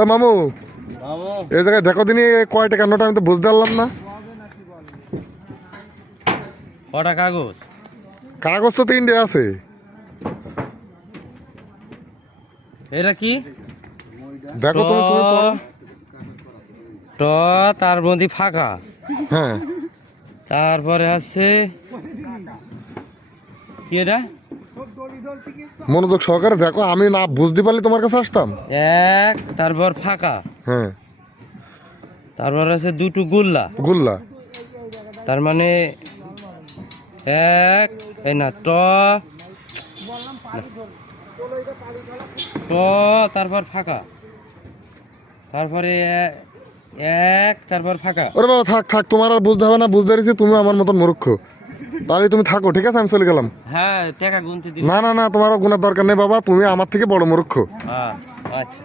ও মামু, মামু এই জায়গায় দেখো দিনই কয় টাকা নোট, আমি তো বুঝতে পারলাম না। কটা কাগজ? কাগজ তো 3টে আছে। এটা কি? দেখো তুমি তুমি পড়ো। ট তার মধ্যে ফাঁকা, হ্যাঁ, তারপরে আছে কি এটা? মনোযোগ সহকারে দেখো, আমি না বুঝতে পারলে তোমার কাছে আসতাম। এক, তারপর ফাঁকা, হ্যাঁ, তারপর আছে দুটো গুল্লা, গুল্লা। তার মানে এক, এই না ট ট তারপর ফাঁকা, তারপরে এক, তারপর ফাঁকা। ওরে বাবা থাক থাক, তোমার আর বুঝতে হবে না, বুঝতে পেরেছি তুমি আমার মতন মূর্খ। তাহলে তুমি থাকো, ঠিক আছে, আমি চলে গেলাম। হ্যাঁ, টাকা গুনতে দিন। না না না, তোমারও গুণার দরকার নেই বাবা, তুমি আমার থেকে বড় মূর্খ। হ্যাঁ, আচ্ছা।